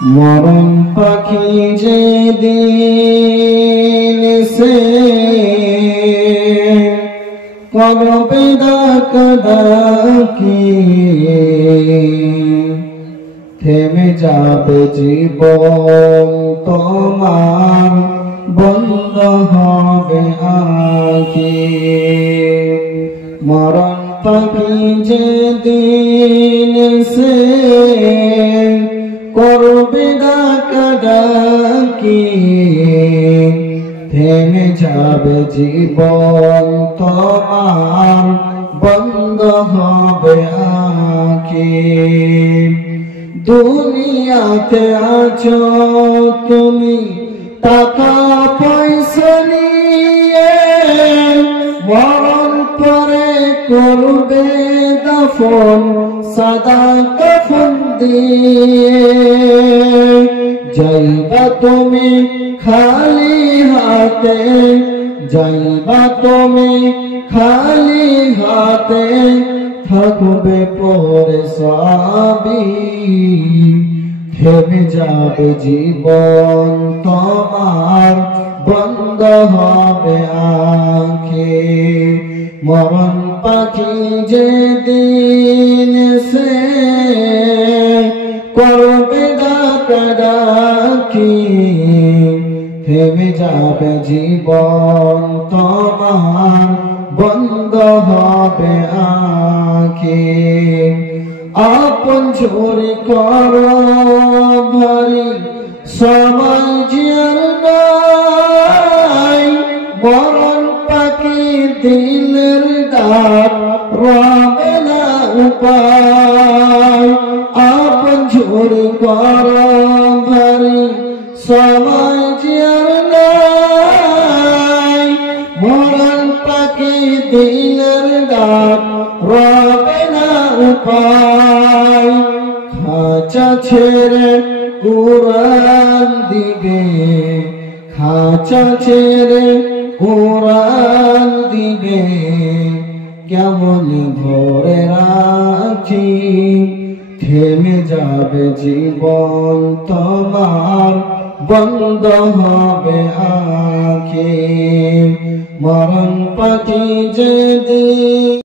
মরণ পাখি যেদিন সে করবে ডাকাডাকি, থেমে যাবে জীবন তোমার, বন্ধ হবে আঁখি। মরণ পাখি যেদিন সে করবে ডাকাডাকি, থেমে যাবে জীবন তোমার, বন্ধ হবে আঁখি। দুনিয়াতে আছো তুমি টাকা পয়সা নিয়ে, মরণ পরে করবে দাফন সাদা কাফন দিয়ে। যাইবা তুমি খালি হাতে, যাইবা তুমি খালি হাতে, থাকবে পরে সবই, থেমে যাবে জীবন তোমার, বন্ধ হবে আঁখি। মরণ পাখি যেদিন সে করবে ডাকাডাকি, থেমে যাবে জীবন তোমার, বন্ধ হবে আঁখি। আপন ঝরে করো ভারী সময় জিয়ার নাই, মরণ পাখি দিলের ডাক রবে না উপায়। আপন ঝরে করো ভারী সময় জিয়ার নাই, মরণ পাখি দিলের ডাক রবে না উপায়। খাঁচা ছেড়ে উড়ান দিবে, খাঁচা ছেড়ে উড়ান দিবে, কেমন ধরে রাখি, থেমে যাবে জীবন তোমার, বন্ধ হবে আঁখি। মরণ পাখি যেদিন